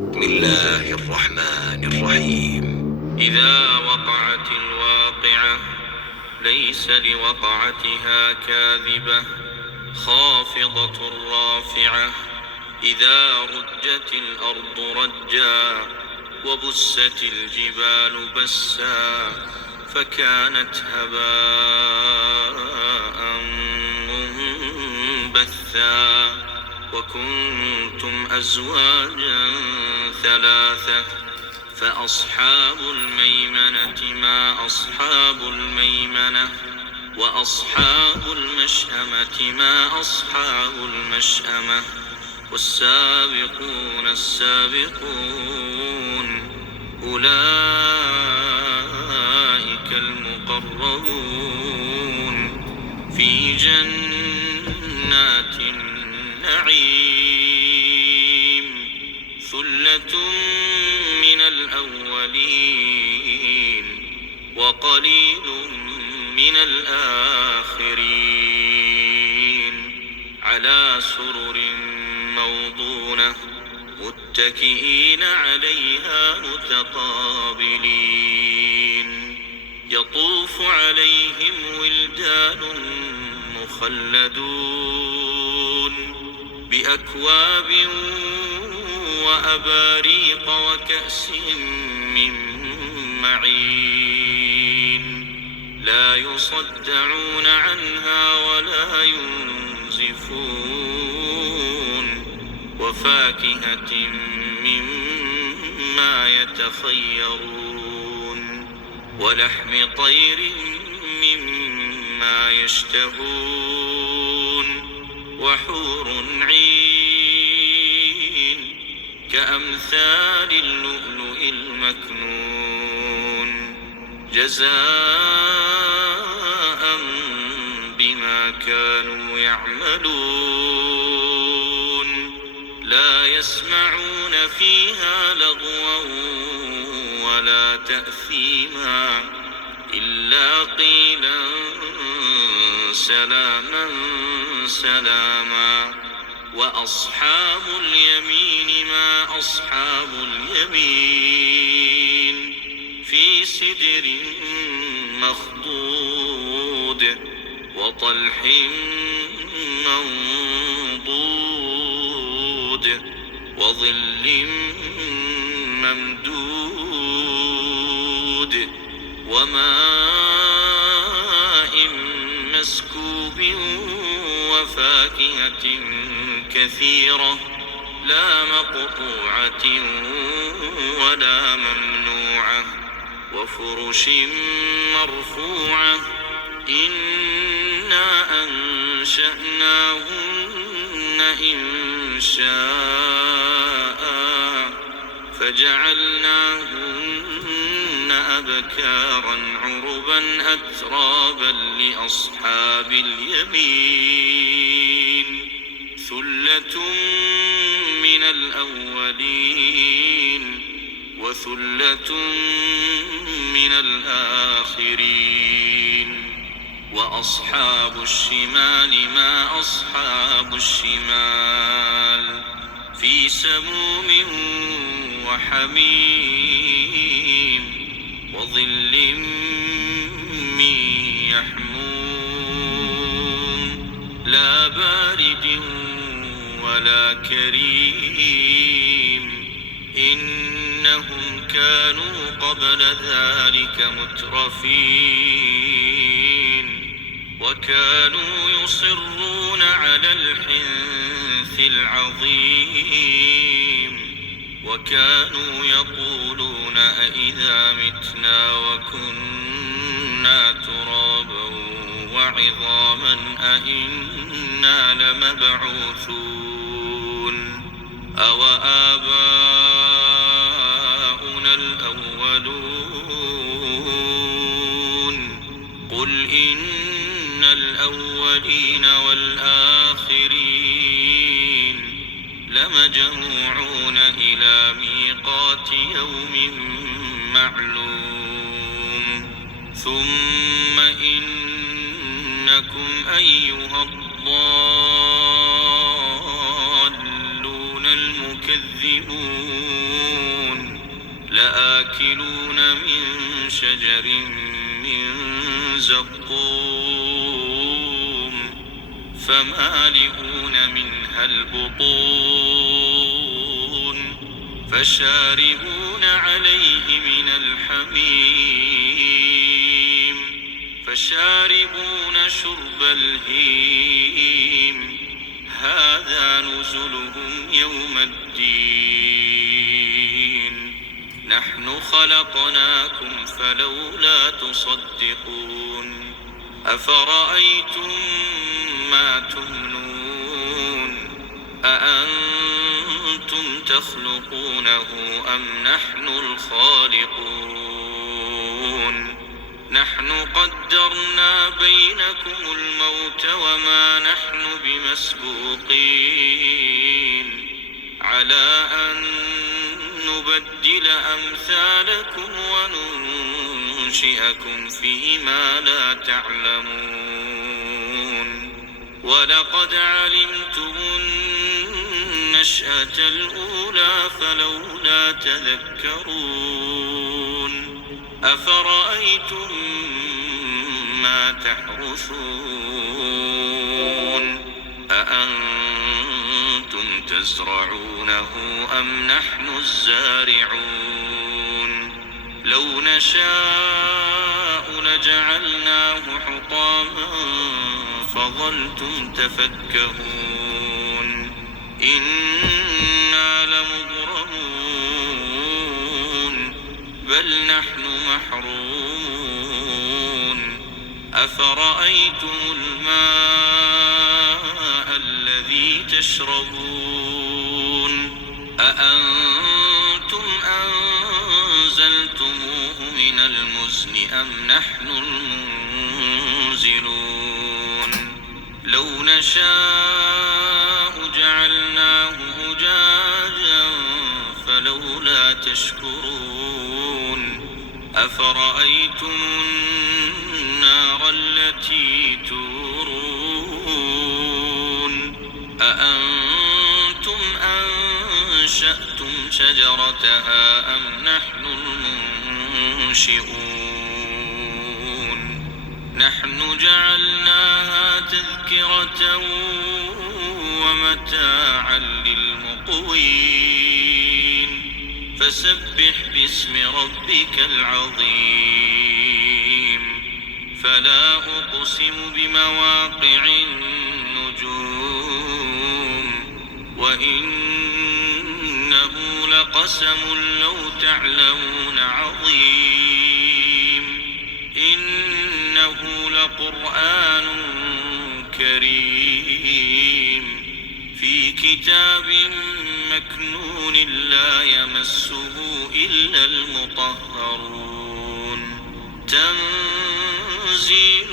بسم الله الرحمن الرحيم. إذا وقعت الواقعة ليس لوقعتها كاذبة خافضة رافعة. إذا رجت الأرض رجا وبست الجبال بسا فكانت هباء منبثا وكنتم أزواجا ثلاثة فأصحاب الميمنة ما أصحاب الميمنة وأصحاب المشأمة ما أصحاب المشأمة والسابقون السابقون أولئك المقربون في جنات النعيم ثلة من الأولين وقليل من الآخرين على سرر موضونة متكئين عليها متقابلين يطوف عليهم ولدان مخلدون بأكواب وأباريق وكأس من معين لا يصدعون عنها ولا ينزفون وفاكهة مما يتخيرون ولحم طير مما يشتهون وحور عين كأمثال اللؤلؤ المكنون جزاء بما كانوا يعملون لا يسمعون فيها لغوا ولا تأثيما إلا قيلا سلاما سلاما وأصحاب اليمين ما أصحاب اليمين في سدر مخضود وطلح منضود وظل ممدود وماء مسكوب وفاكهة كثيرة لا مقطوعة ولا ممنوعة وفرش مرفوعة إنا أنشأناهن إنشاء فجعلناهن أبكارا عربا أترابا لأصحاب اليمين ثلة من الأولين وثلة من الآخرين وأصحاب الشمال ما أصحاب الشمال في سموم وحميم وظل من يحموم لا بارد ولا كريم إنهم كانوا قبل ذلك مترفين وكانوا يصرون على الحنث العظيم وكانوا يقولون أئذا متنا وكنا ترابا وعظاما أئنا لمبعوثون أو آباؤنا الأولون قل إن الأولين والآخرين لمجموعون إلى ميقات يوم معلوم ثم إنكم أيها الضالون المكذبون لآكلون من شجر من زقوم فمالئون منها البطون فشاربون عليه من الحميم فشاربون شرب الهيم هذا نزلهم يوم الدين نحن خلقناكم فلولا تصدقون أفرأيتم ما تمنون أأنتم تخلقونه أم نحن الخالقون نحن قدرنا بينكم الموت وما نحن بمسبوقين على أن نبدل أمثالكم وننشئكم فيما لا تعلمون ولقد علمتم النشأة الأولى فلولا تذكرون أفرأيتم ما تحرثون أأنتم تزرعونه أم نحن الزارعون لو نشاء لجعلناه حطاما فظلتم تفكهون إنا لمغرمون بل نحن محرومون أفرأيتم الماء الذي تشربون أأنتم أنزلتموه من المزن أم نحن المنزلون لو نشاء جعلناه أجاجا فلولا تشكرون أفرأيتم النار التي تورون أأنتم أنشأتم شجرتها أم نحن المنشئون نحن جعلناها تذكرة ومتاعا للمقوين فسبح باسم ربك العظيم فلا أقسم بمواقع النجوم وإنه لقسم لو تعلمون عظيم إنه لقرآن كريم في كتاب مكنون لا يمسه إلا المطهرون تنزيل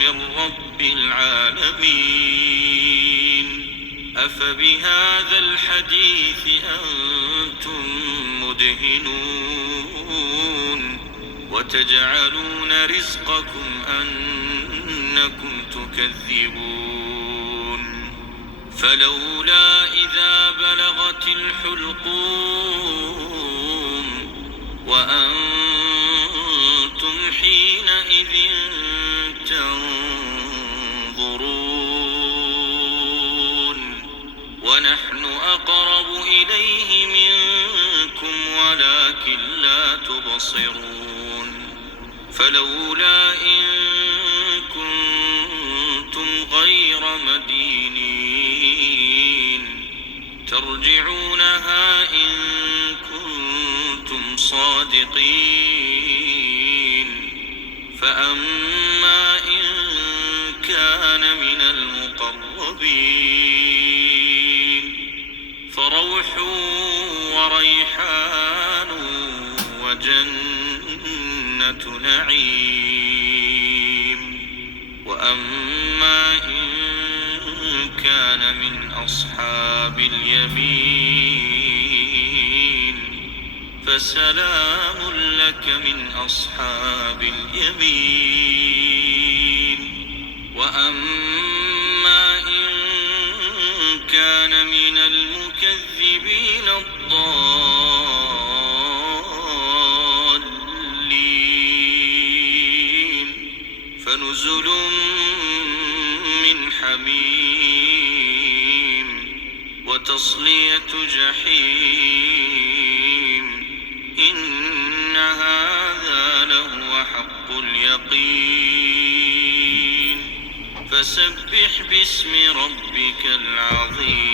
من رب العالمين أفبهذا الحديث أنتم مدهنون وتجعلون رزقكم أنكم تكذبون فلولا إذا بلغت الحلقوم وأنتم حينئذ تنظرون ونحن أقرب إليه منكم ولكن لا تبصرون فلولا إن كنتم غير مدينين ترجعونها إن كنتم صادقين فأما إن كان من المقربين فروح وريحان وجنة نعيم وأما إن كان من أصحاب اليمين فسلام لك من أصحاب اليمين وأما إن كان من المكذبين الضالين فنزل من حميم وتصلية جحيم إن هذا لهو حق اليقين فسبح باسم ربك العظيم